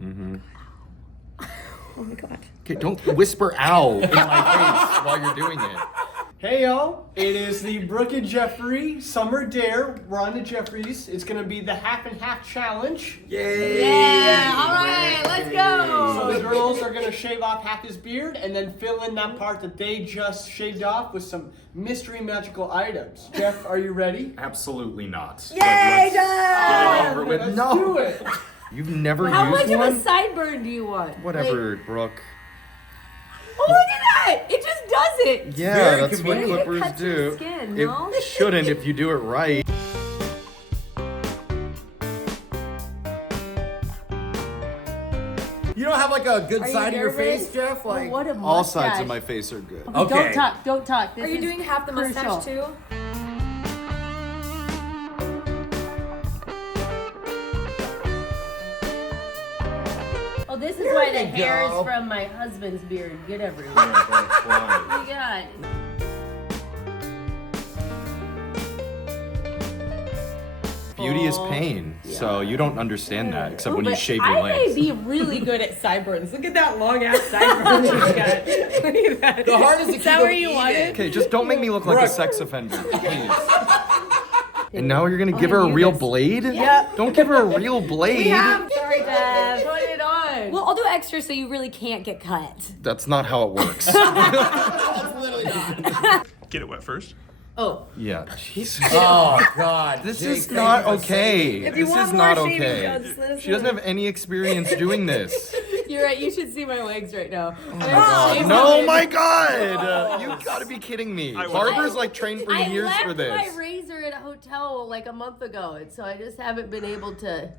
Mm-hmm. Oh my god. Okay, don't whisper "ow" in my face while you're doing it. Hey y'all, it is the Brooke and Jeffrey Summer Dare. We're on to Jeffrey's. It's gonna be the half and half challenge. Yay! Yeah, all right, let's go. So the girls are gonna shave off half his beard and then fill in that part that they just shaved off with some mystery magical items. Jeff, are you ready? Absolutely not. Yay, Let's Jeff! over with. Let's No. do it. You've never How used much of one? a sideburn do you want? Whatever, Brooke. Oh, look at that! It just does it. Yeah, very that's what convenient. clippers It cuts do. your skin, no? It shouldn't if you do it right. You don't have like a good Are you side of your nervous? face, Jeff? Like, What a mustache. All sides of my face are good. Okay. Don't talk. Don't talk. This Are you is doing half the crucial. mustache too? Oh, this is why the you hairs go. from my husband's beard get everywhere. That's why. Oh my god. Beauty is pain, so you don't understand that except when you But shave your I may legs. be really good at sideburns. Look at that long ass sideburn she's got. Look at that. The hardest to Is that keep where them you even. wanted? Okay, just don't make me look like a Brooke. sex offender, please. And now you're gonna give I her a knew real this. blade? Yep. Don't give her a real blade. Sorry, Dad. Put it on. Well, I'll do extra so you really can't get cut. That's not how it works. That's literally not. Get it wet first. Oh, Yeah, jeez. Oh God. This Jake, is thank not you for saving okay. me. This is not okay. She doesn't have any experience doing this. you're right. You should see my legs right now. Oh my god. No, my god! You gotta be kidding me. I will. Barbara's like trained for I years left for this. my razor at a hotel like a month ago, and so I just haven't been able to.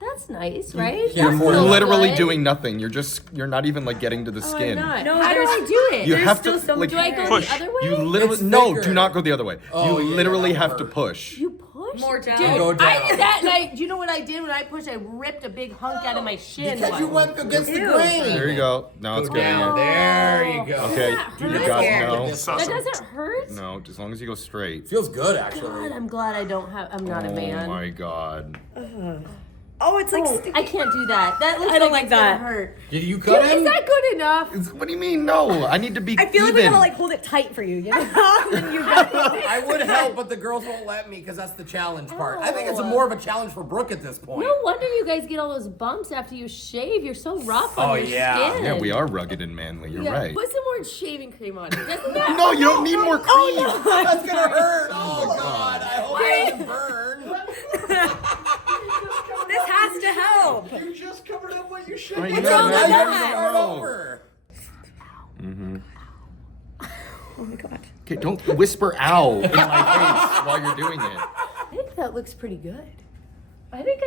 That's nice, right? can't That afford You're feels literally good. doing nothing. You're not even like getting to the Oh, skin. I'm not. No, How do there's- I do it? You There's have still to so like, much do I go Push. the other way? you literally It's no, thicker. do not go the other way. Oh, you yeah, literally that have would to hurt. push. You push? More down. Dude, Go I down. did that, and do you know what I did when I pushed? I ripped a big hunk out of my shin. Because you went against the Ew. grain. There you go. Now it's Go getting down. it. There you go. Okay, Does you that got hurt? no. That doesn't hurt? No, as long as you go straight. Feels good God, actually. I'm glad I don't have. I'm not a Oh man. my god. Oh, it's like Oh, I can't do that. That looks I don't like like it's gonna that. hurt. Did you cut Is him? that good enough? What do you mean no? I need to be I feel like we even. gotta like hold it tight for you, you know? Then you got I would help, but the girls won't let me because that's the challenge part. I think it's Oh. more of a challenge for Brooke at this point. No wonder you guys get all those bumps after you shave. You're so rough on Oh, your yeah. skin. Yeah, we are rugged and manly. You're Yeah, right. Put some more shaving cream on. Doesn't that? No, you don't need more cream. That's gonna hurt. Oh God. I hope it doesn't burn. This has to help. You just covered up what you should. I It's know, all now good. you Never don't start know. over. Oh my god. Okay, don't whisper "ow" in my face while you're doing it. I think that looks pretty good. I think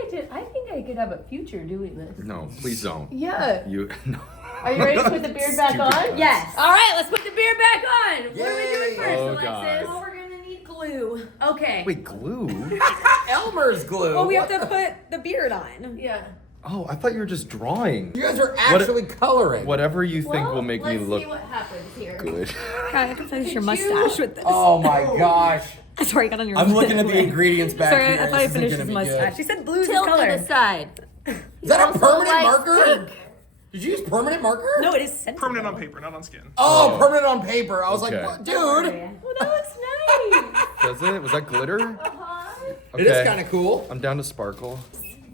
I could have a future doing this. No, please don't. Yeah. You no. Are you ready to put the beard back Stupid on? cuts. Yes. All right, let's put the beard back on. What are we Yay. doing first, Oh, Alexis? God. Oh, we're gonna need glue. Okay. Wait, glue? Elmer's glue. Well, we have What to the- put the beard on. Yeah. Oh, I thought you were just drawing. You guys are actually coloring. Whatever you think Well, will make me let's look see what happens here. good. God, I can finish your Could mustache you- with this. Oh my gosh. Sorry, I got on your I'm looking at the ingredients back Sorry, here. I thought I This isn't finished gonna his be good. mustache. She said blue's the Tilt to color. the side. Is that a Also permanent like marker? pink. Did you use permanent marker? No, it is scented. Permanent on paper, not on skin. Oh, permanent on paper. I was Okay. like, what? dude. Oh, that looks nice. Does it? Was that glitter? Uh-huh. It is kind of cool. I'm down to sparkle.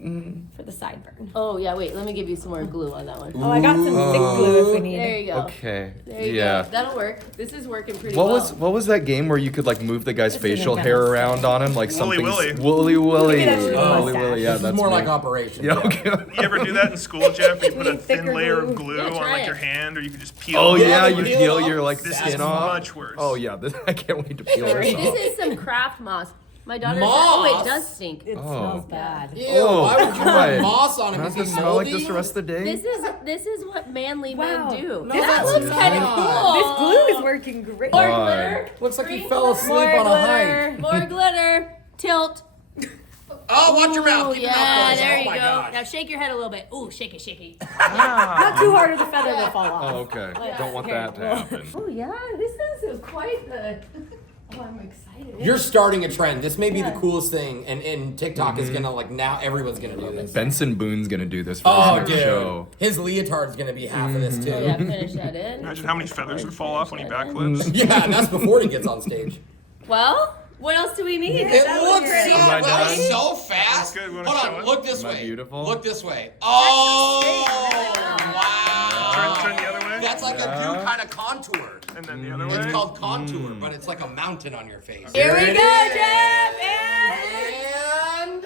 For the sideburn. Oh yeah, wait. Let me give you some more glue on that one. Oh, I got some thick glue if we need. There you go. Okay. There you Yeah. go. That'll work. This is working pretty What well. was that game where you could like move the guy's This facial isn't hair gonna around on him like Wooly something Willy. Wooly Willy. Maybe that's your Wooly mustache. Willy. Yeah, This that's is more me. like Operation. Yeah. Okay. You ever do that in school, Jeff? You put a need thin thicker layer of glue. glue Yeah, on try like it. your hand, or you could just peel. Oh it. yeah, Yeah, you peel peel off. your like This skin is off. much worse. Oh yeah, I can't wait to peel Hey, this off. this is some craft moss. My daughter Moss? said, oh, it does stink. It Oh. smells bad. Ew, Oh, why would you God. put moss on it? Not Is to it smell like this moldy? the rest of the day. This is what manly Wow. men do. No, that that's looks kind of not. cool. This glue is working great. More God. glitter. Looks like Green he fell glitter. asleep More on a glitter. hike. More glitter. Tilt. Oh, watch your mouth. Ooh, Keep your mouth yeah, closed. there Oh you my go. gosh. Now shake your head a little bit. Ooh, shake it, shake it. Not too hard or the feather will fall off. Oh, okay. Don't want that to happen. Oh yeah, this is quite the. Oh, I'm excited. You're starting a trend. This may be the Yeah. coolest thing, and TikTok is gonna like now everyone's gonna do this. Benson Boone's gonna do this for Oh, his dude, next show. his leotard's gonna be half of this too. Oh, yeah, finish that in. Imagine how many feathers would fall off when he backflips. Yeah, and that's before he gets on stage. Well, what else do we need? It That was looks pretty. so, Am I that was done? so fast. That's good. Wanna Hold show on, it? look this Am I way. beautiful? Look this way. Oh, Turn wow. the other way. That's like a Yeah. new kind of contour. And then the other way. It's called contour, but it's like a mountain on your face. Here we it go, is. Jeff. And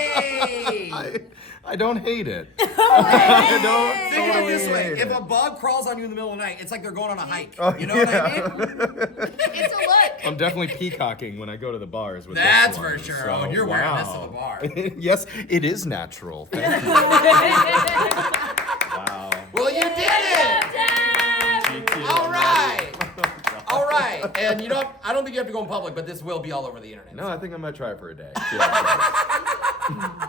Hey! I don't hate it. Think I of don't it totally this way. hate If it. a bug crawls on you in the middle of the night, it's like they're going on a hike. Oh, You know what I yeah. mean? It's a look. I'm definitely peacocking when I go to the bars with That's this for one, sure. so, Oh, you're wearing this to wow. the bar. Yes, it is natural. Thank you. Wow. Well, you did it! All right. All right. And you know, I don't think you have to go in public, but this will be all over the internet. No, I think I might try it for a day. See how it goes.